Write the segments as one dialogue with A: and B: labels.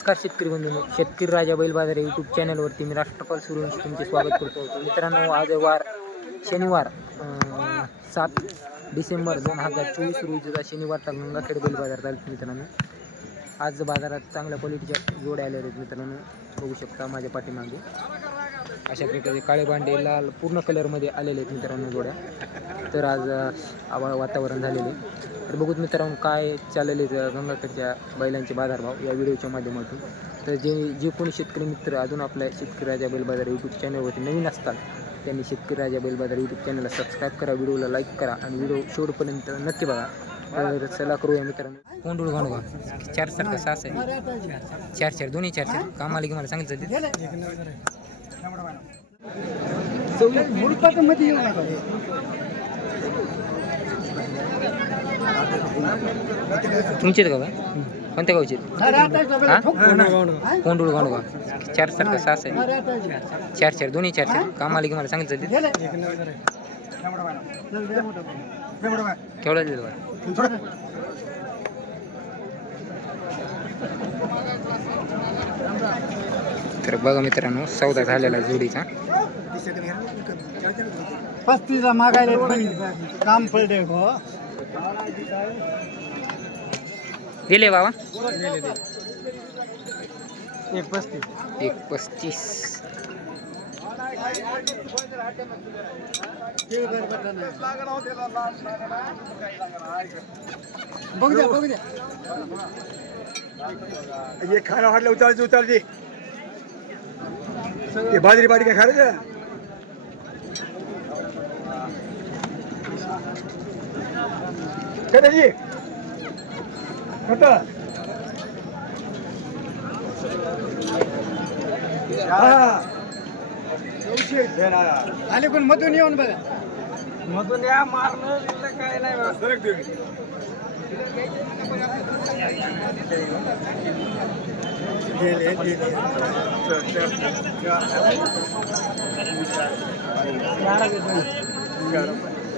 A: नमस्कार शेतकरी बंधूंनो शेतकरी राजा बैल बाजार यूट्यूब चॅनलवरती मी राष्ट्रपाल सुरेश तुमचे स्वागत करतो. मित्रांनो आज वार शनिवार सात डिसेंबर दोन हजार चोवीस रोजीचा शनिवारचा गंगाखेड बैल बाजार झाला मित्रांनो. आज बाजारात चांगल्या क्वालिटीच्या जोड्या आल्या आहेत मित्रांनो. बघू शकता माझ्या पाठीमागे. अशा प्रकारचे काळे भांडे लाल पूर्ण कलरमध्ये आलेले आहेत मित्रांनो जोड्या. तर आज अं, आवा वातावरण झालेले तर बघूत मित्रांनो काय चाललेले आहेत गंगाकडच्या बैलांचे बाजारभाव या व्हिडिओच्या माध्यमातून. तर जे जे कोणी शेतकरी मित्र अजून आपल्या शेतकरी राजा बैल बाजार यूट्यूब चॅनलवरती नवीन असतात त्यांनी शेतकरी राजा बैल बाजार यूट्यूब चॅनलला सबस्क्राईब करा व्हिडिओला लाईक करा आणि व्हिडिओ शेवटपर्यंत नक्की बघा. तर चला करूया मित्रांनो. कोंडूळ घाणू का चार चार का सहा आहे. चार चार दोन्ही चार चार. कामाला की मला सांगितलं तुमचेच गाव आहे कोणत्या गावचे कोंडूळ घाणू का? चार चार का सहा आहे. चार चार दोन्ही चार चार. कामाला की मला सांगितलं ते केवढा दिलं बा? तर बघा मित्रांनो सौदा झालेला आहे जोडीचा.
B: पस्तीसला मागायला पण काम पडले हो
A: दिले बाबा.
B: एक पस्तीस.
A: एक पस्तीस.
B: बघू द्या बघू द्या.
C: ये खाना वाटलं उचलायची ते बाजरी बाडी काय खायचं खट
B: आले पण मधून येऊन बघा. मधून या मारणं काय नाही गेले गेले.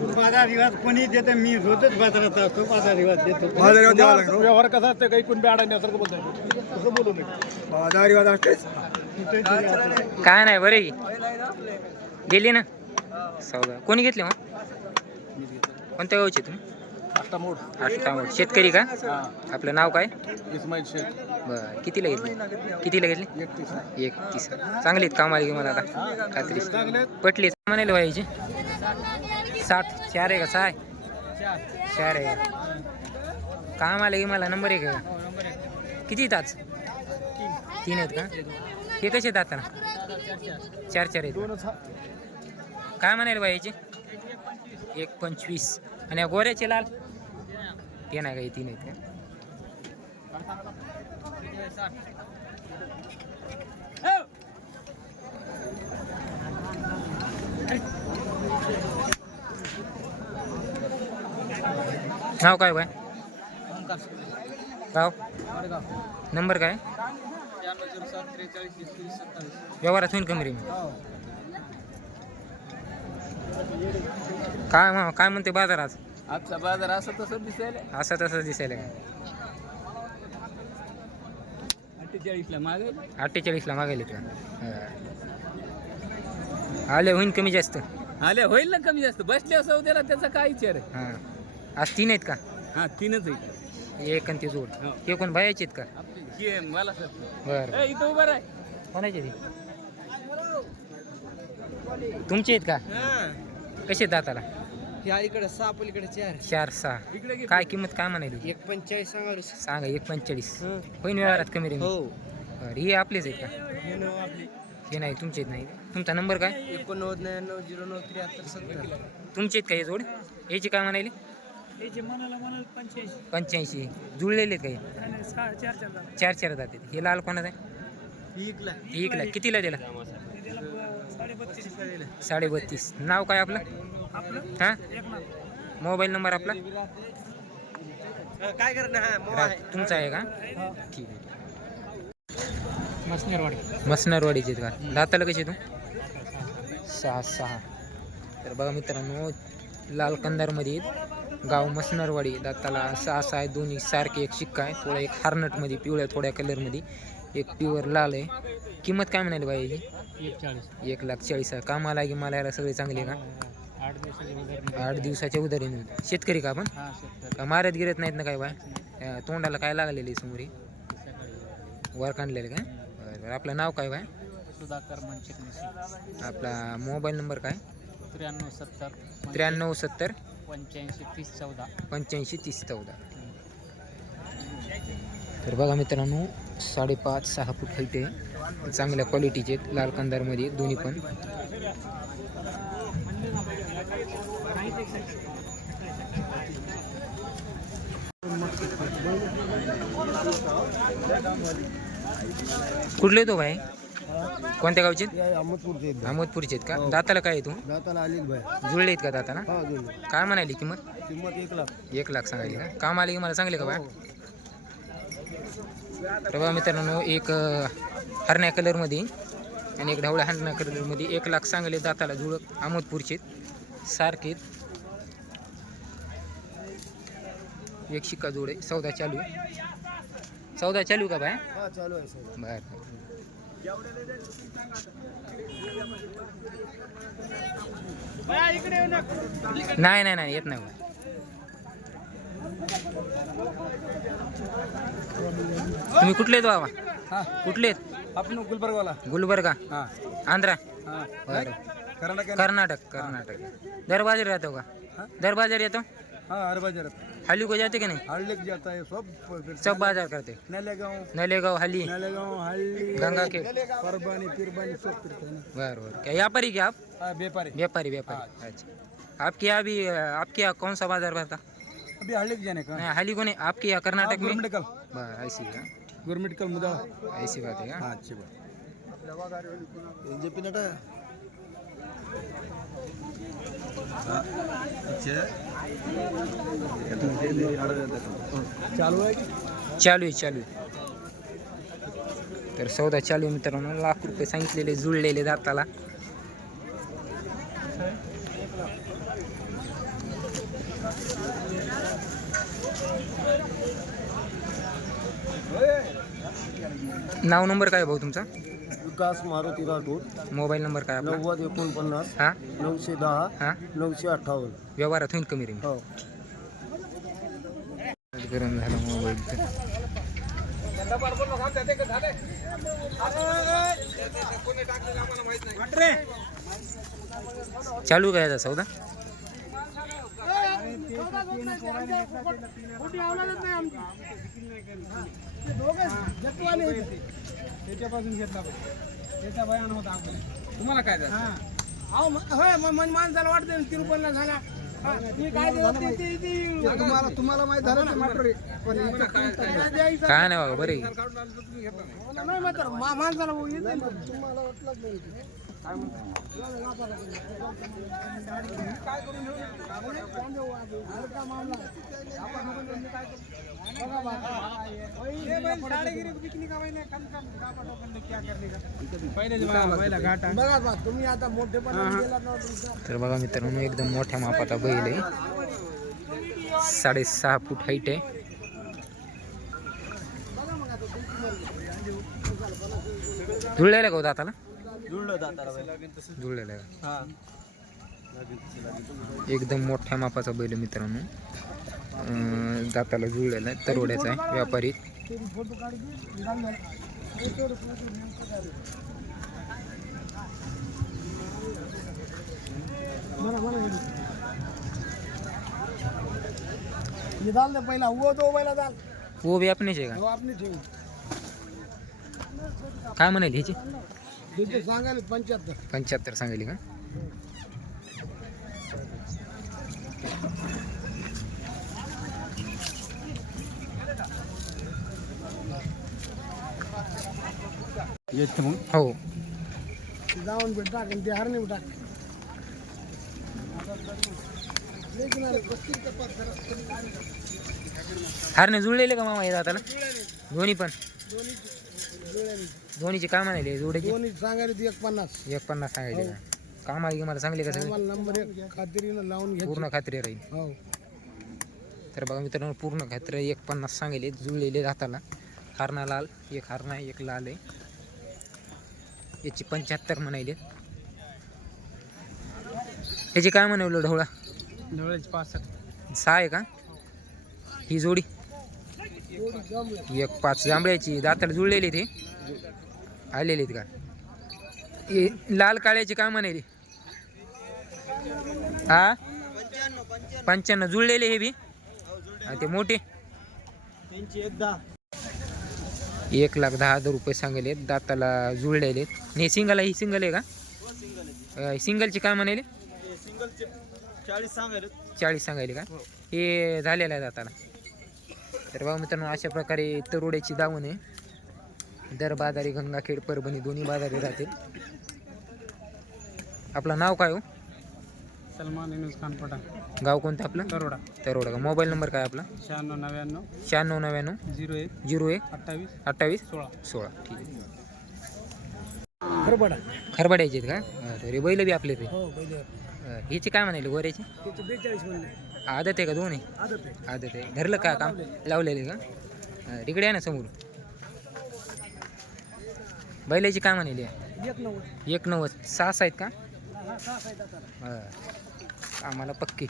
B: बाजार रिवाज कोणी देते मी रोजच बाजारात असतो बाजार रिवाज देतो.
C: बाजारात द्यावा लागतो.
B: व्यवहार कसा असतो काही कोण बॅड आणण्यासारखं बोलतो तसं बोलू नये
C: असतेच.
A: काय नाही बरे गेली ना? सौदा. कोणी घेतले मग? कोणत्या गावचे तुम्ही? आष्टामोड शेतकरी का? आपलं नाव काय?
B: इस्माईल शेख
A: बरं. कितीला घेतली? कितीला घेतली?
B: एकतीस.
A: एक तीस कामाला की मला आता. खात्री. पटली म्हणाले व्हायची साठ चार आहे का सहा? चार आहे. का काम आलं की मला नंबर एक आहे. का किती येतात आज? तीन आहेत का? हे कसे आहेत आता? चार चार आहेत काय म्हणाले याचे? एक पंचवीस. आणि गोऱ्याचे लाल? ते नाही का हे तीन आहेत का? नाव काय बाय? गाव नंबर काय? व्यवहारात होईल कमी रे काय मग काय म्हणते बाजार आज?
B: आजचा बाजार असं तसं दिसेल
A: असं तसं दिसायला. काय
B: अठ्ठेचाळीसला मागे
A: अठ्ठेचाळीसला मागायला का आले होईन कमी जास्त.
B: आले होईल ना कमी जास्त. बसल्या सौद्याला त्याचा काय विचार आहे?
A: हां. आज तीन आहेत का?
B: हा तीनच आहे
A: एक आणि ते जोड.
B: हो.
A: ते कोण बायाचे आहेत का?
B: ही मला सर.
A: बरं.
B: ए, इथं उभं राह.
A: कोणाचे ते? तुमचे आहेत का? कसे आहेत दाताला?
B: ह्या इकडे सहा पलीकडे चार.
A: चार सहा.
B: इकडे घे.
A: काय किंमत काय म्हणाली?
B: एक पंचेचाळीस सांगा
A: सांगा एक पंचेचाळीस. होईन व्यवहारात कमी रे
B: हो.
A: बरं हे आपलेच आहेत का?
B: हे नाव आपली.
A: हे नाही तुमचे आहेत नाही. तुमचा नंबर काय?
B: एकोणनव्वद नव्याण्णव झिरो नऊ त्र्याहत्तर सत्तर.
A: तुमचे आहेत का हे जोड? याची काय म्हणाल?
B: पंच्याऐंशी.
A: जुळलेले आहेत काही?
B: चार चार
A: चार चार जाते हे लाल कोणाचा आहे?
B: इकला
A: एकला कितीला दिला?
B: साडे बत्तीस
A: नाव काय आपलं? हां? मोबाईल नंबर आपला?
B: काय करणार
A: तुमचा आहे का? ठीक आहे.
B: मसनरवाडी.
A: मसनरवाडीचे का? दाताला कशी तू? सहा सहा. तर बघा मित्रांनो लाल कंदारमध्ये गाव मसनरवाडी दाताला सहा सहा आहे दोन्ही सारखे एक शिक्का आहे. थोडा एक हार्नटमध्ये पिवळ्या थोड्या कलरमध्ये एक प्युअर लाल आहे. किंमत काय म्हणाली बाई याची
B: एक
A: लाख चाळीस आहे कामाला की मला याला सगळे चांगले का?
B: आठ
A: दिवसाच्या उधारीने शेतकरी का आपण?
B: हा
A: का मारत गिरत नाहीत ना काय बाय? तोंडाला काय लागलेली समोरी वर काढलेलं काय बरं बरं आपलं नाव काय बाय? आपला मोबाईल नंबर काय?
B: त्र्याण्णव सत्तर.
A: त्र्याण्णव सत्तर.
B: पंच्याऐंशी तीस चौदा.
A: पंच्याऐंशी तीस चौदा. तर बघा मित्रांनो साडेपाच सहा फूट हाईट आहे चांगल्या क्वालिटीचे लाल कंदारमध्ये दोन्ही पण. कुठले तो भाई? कोणत्या गावचे?
C: अहमदपूरचे
A: अहमदपूरचे आहेत का? दाताला काय आहे तू?
C: दाताला आली भाई
A: जुळले आहेत का दाताला?
C: हा
A: काय म्हणाली किंमत?
C: किंमत एक लाख.
A: एक लाख सांगायली का? काम आले की मला सांगले का बा? तर बघा मित्रांनो एक अं, हरण्या कलरमध्ये आणि एक ढवळ्या हरण्या कलरमध्ये एक लाख सांगले दाताला जुळ अहमदपूरचे सारखे एक शिक्का जोड आहे चौदा चालू आहे. चौदा चालू का बाय
C: हा चालू आहे सर
A: बर. नाही नाही नाही येत नाही. तुम्ही कुठले आहेत बाबा? कुठले आहेत?
C: आपण गुलबर्गवाला.
A: गुलबर्गा? आंध्रा? बरं.
C: कर्नाटक
A: कर्नाटक कर्नाटक. दरबाजार राहतो का?
C: हाँ?
A: दरबाजार येतो?
C: हाँ हर बाज़ार
A: हाली को जाते का नाही?
C: हल्ले जाता है सब
A: सब बाज़ार करते।
C: नलेगांव।
A: नलेगाव हाली।
C: नलेगांव हल्ली
A: गंगा के।
C: परबानी सब फिरते हैं ना।
A: बरं बरं। क्या व्यापारी क्या आप?
C: हाँ व्यापारी।
A: व्यापारी व्यापारी। अच्छा। आपके यहाँ भी आपके यहाँ कौन सा बाज़ार भरता
C: अभी हल्ले के जाने का।
A: नहीं हाली को नहीं आपके यहाँ कर्नाटक में?
C: मेडिकल
A: ऐसी
C: गवर्नमेंट मुदा।
A: ऐसी बात है
C: हाँ अच्छी बात। जे पी नटा चालू आहे की
A: चालू आहे चालू आहे. तर सौदा चालू आहे मित्रांनो. लाख रुपये सांगितलेले जुळलेले दाताला. नाव नंबर काय आहे भाऊ तुमचा?
C: विकास मारुती राठोड.
A: मोबाईल नंबर काय आपला?
C: नव्वद एकोणपन्नास.
A: हा?
C: नऊशे दहा.
A: हा?
C: नऊशे अठ्ठावन्न.
A: व्यवहारात होईल कमी रेमी
C: हो.
A: गरम झाला मोबाईल चालू काय सौदा?
B: त्याच्यापासून घेतला त्याचा भयान होता आपण तुम्हाला काय माणसाला वाटतं तिरुपतीला सांगा तुम्हाला तुम्हाला माहीत झालं.
A: काय नाही बाबा बरे
B: माणसाला येते ना. बघा बा, तुम्ही आता मोठेपणा गेला ना तुमचा.
A: तर बघा मित्रांनो एकदम मोठ्या मापाचा बैल आहे साडेसहा फूट हाईट आहे जुळलेला का हो जुळलेला आहे? एकदम मोठ्या मापाचा बैल मित्रांनो. दाताला जुळलेला आहे. तरवड्याचा आहे व्यापारी.
B: ये डाल दे पहिला. वो दो पहिला डाल.
A: वो बी आपणच आहे
B: हो
A: का काय म्हणाली ह्याची
B: सांगायला पंच्याहत्तर.
A: पंच्याहत्तर सांगितली का?
C: येते मग.
A: हो.
B: जाऊन भेट टाक आणि ते हरणे टाक. लेकिन
A: हारणे जुळलेले का मामा हे दाताला? दोन्ही पण. दोन्हीचे काय म्हणाले जोड्याचे
C: दोन्ही सांगायला एक पन्नास
A: एक पन्नास सांगायचे का? काम आहे की मला सांगले का सगळे?
C: मला नंबर एक खात्रीनं लावून घ्या
A: पूर्ण खात्री राहील.
C: हो.
A: तर बघा मित्रांनो पूर्ण खात्री एक पन्नास सांगेले जुळलेले दाताला हारणा लाल एक हारणा आहे एक लाल आहे. याची पंच्याहत्तर म्हणायले. याची काय म्हणवलं ढवळा?
B: डोळ्याचे पासष्ट.
A: सहा आहे का? ही जोडी. एक पाच जांभळ्याची दाताला जुळलेली ते. आलेले का? हे लाल काळ्याची काय म्हणाली हा? पंच्याण्णव जुळलेले हे बी. ते मोठे. एक लाख दहा हजार रुपये सांगले दाताला जुळलेले हे सिंगल आहे ही सिंगल आहे का? सिंगलची काय म्हणाले
B: सिंगलचे चाळीस सांगायला
A: चाळीस सांगायले का? हे झालेलं आहे दाताला. तर बघा मित्रांनो अशा प्रकारे तरोड्याची दावण आहे. दर बाजारी गंगाखेड परभणी दोन्ही बाजारी राहतील. आपलं नाव काय हो?
B: सलमान इनुस खान पठाण
A: गाव कोणतं आपलं?
B: तरोडा.
A: तरोडा. का मोबाईल नंबर काय आपला?
B: शहाण्णव नव्याण्णव.
A: शहाण्णव नव्याण्णव.
B: झिरो एक.
A: झिरो एक.
B: अठ्ठावीस.
A: अठ्ठावीस?
B: सोळा.
A: सोळा. ठीक आहे.
C: खरबडा.
A: खरबड्याचे आहेत का? अरे बैल बी आपले ते.
C: हो पहिले
A: अं, ह्याची काय म्हणाले गोऱ्याची?
C: त्याचे बेचाळीस म्हणले.
A: आदत आहे का दोन आहे
C: आदत आहे.
A: आदत आहे. धरलं का काम? लावलेले. का? अं, इकडे आहे ना समोर. बैलाची काय म्हणाली?
C: एक नव्वद
A: एक नव्वद सहा आहेत का?
C: हा सहा आता.
A: आम्हाला पक्के.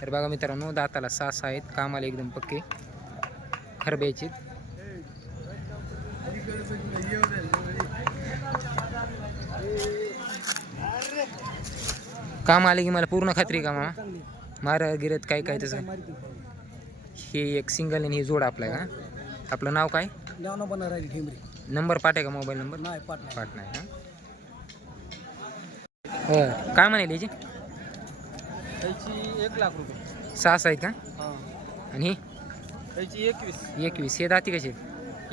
A: तर बघा मित्रांनो दाताला सहा सहा आहेत. कामाला एकदम पक्के. खरब्याचे काम आले की मला पूर्ण खात्री आहे का मामा? मारा गिरत काय काय तसं हे एक सिंगल आणि हे जोड आपला आहे का आपलं नाव काय? नंबर पाठ आहे का मोबाईल नंबर
C: नाही पाठ नाही.
A: का हो? काय म्हणाले याची?
B: एक लाख रुपये.
A: सहा आहेत का?
B: हां.
A: आणि?
B: एकवीस.
A: एकवीस. हे दाती कसे आहेत?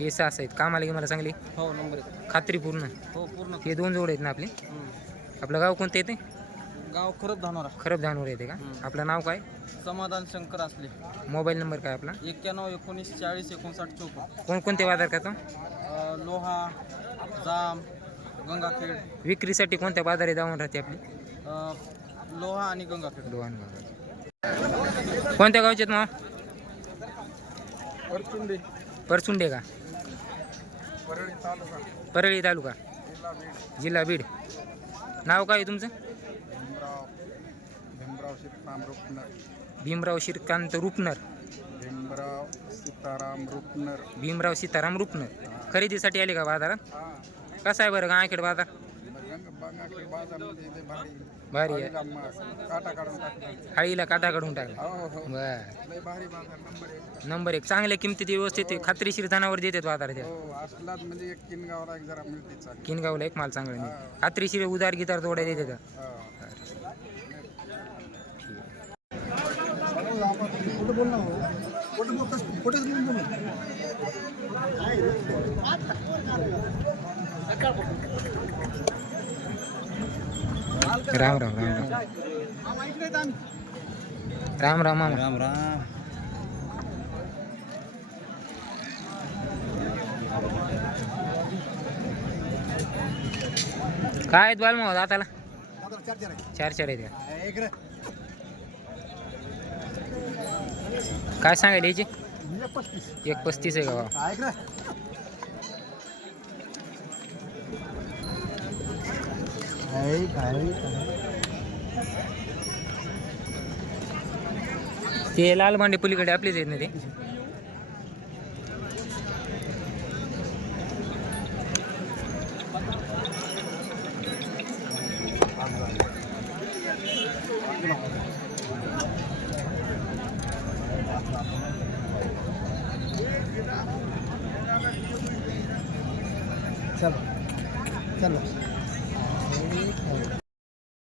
B: हे सहा
A: आहेत. कामाला की मला चांगली
B: हो नंबर
A: खात्री पूर्ण?
B: हो पूर्ण.
A: हे दोन जोड आहेत ना आपले. आपलं गाव कोणतं येते?
B: गाव खरंच धानोरा.
A: खरब धानवर येते का?
B: हम्म.
A: आपलं नाव काय?
B: समाधान शंकर असले.
A: मोबाईल नंबर काय आपला?
B: एक्क्याण्णव एकोणीस चाळीस एकोणसाठ चौपन्न.
A: कोणकोणते बाजार करतो
B: अं, लोहा जाम गंगाखेड.
A: विक्रीसाठी कोणत्या बाजारात जाऊन राहते आपली?
B: अं, लोहा आणि गंगाखेड.
A: दोन बाजार कोणत्या गावचे आहेत मग
B: परचुंडे.
A: परचुंडे का?
B: परळी तालुका.
A: परळी तालुका. जिल्हा बीड. नाव काय आहे तुमचं?
B: भीमराव भीमराव सीताराम रुपनर.
A: भीमराव श्रीकांत रुपनर.
B: भीमराव सीताराम रुपनर.
A: भीमराव सीताराम रुपनर. खरेदीसाठी आले का बाजारात?
B: हा.
A: कसा आहे बरं गायखेड बाजार?
B: बाजारमध्ये भारी
A: भारी आहे.
B: काटा काढून टाकतात
A: हाळीला काटा काढून टाकला.
B: हो हो
A: बर
B: लय भारी बाजार नंबर एक.
A: नंबर एक. चांगल्या किमतीत व्यवस्थित आहे. खात्रीशीर जनावर देतात
B: हो असलाच म्हणजे एक किनगावला एक जरा मिळते चालेल
A: किनगावला एक माल चांगला नाही. खात्रीशीर उदार गितार तोड्या देतात.
C: कुठं बोल ना कुठं बोल कुठेच बोल
A: राम राम राम राम. राम राम
B: राम राम.
A: काय आहेत बाल मग दाताला?
C: चार चार आहे
A: चार चार आहेत का?
C: एक रे.
A: काय सांगायला याची
C: एक पस्तीस.
A: एक पस्तीस आहे का ते लाल मांडे पलीकडे आपलेच आहेत ना ते?